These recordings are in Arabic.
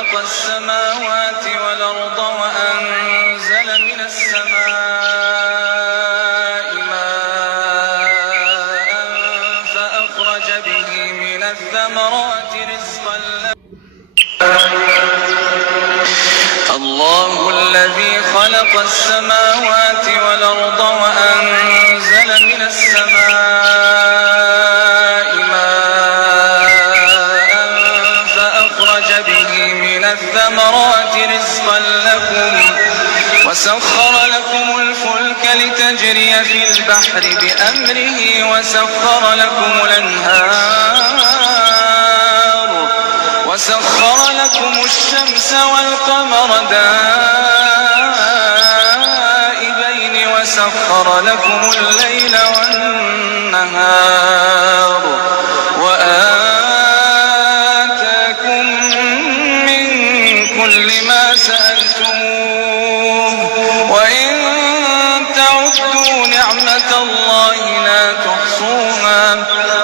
خلق السماوات والأرض وأنزل من السماء ماء فأخرج به من الثمرات رزقا لكم الله الذي خلق السماوات والأرض وأنزل من السماء ماء فأخرج به من الثمرات رزقا لكم وسخر لكم الفلك لتجري في البحر بأمره وسخر لكم الأنهار وسخر لكم الشمس والقمر دائبين وسخر لكم الليل والنهار وآتاكم من كل ما سألتموه وإن تعدوا نعمة الله لا تحصوها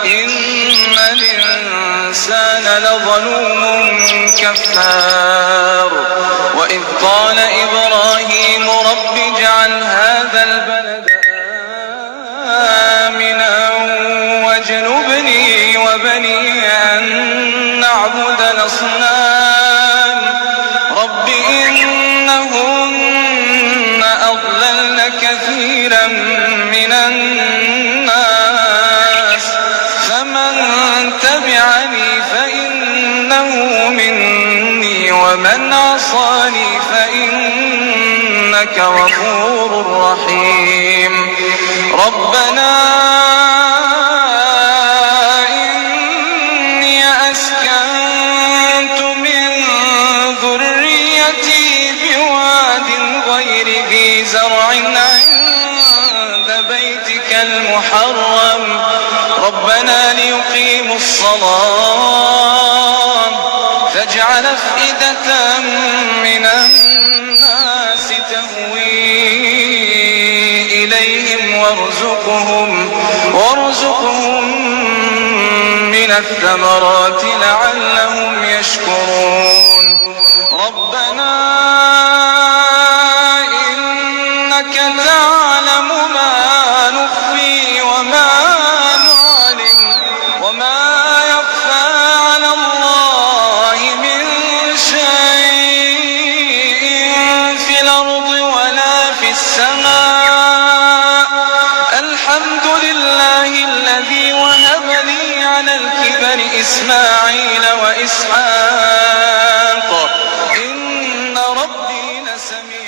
إن الإنسان لظلوم كفار وإذ قال إبراهيم رب اجعل هذا البلد آمنا واجنبني وبني أن نعبد الأصنام رب إنهن أضللن كثيرا من الناس فمن تبعني فإنه مني ومن عصاني فإنك غفور رحيم ربنا إني أسكنت من ذريتي بواد غير ذي زرع عند بيتك المحرم ربنا ليقيموا الصلاة فاجعل أفئدة من الناس تهوي إليهم وارزقهم من الثمرات لعلهم يشكرون ربنا إنك تعلم ما نخفي وما نعلم وما يخفى على الله من شيء في الأرض ولا في السماء الحمد لله الذي وهب لي على الكبر إسماعيل وإسحاق إن ربي لسميع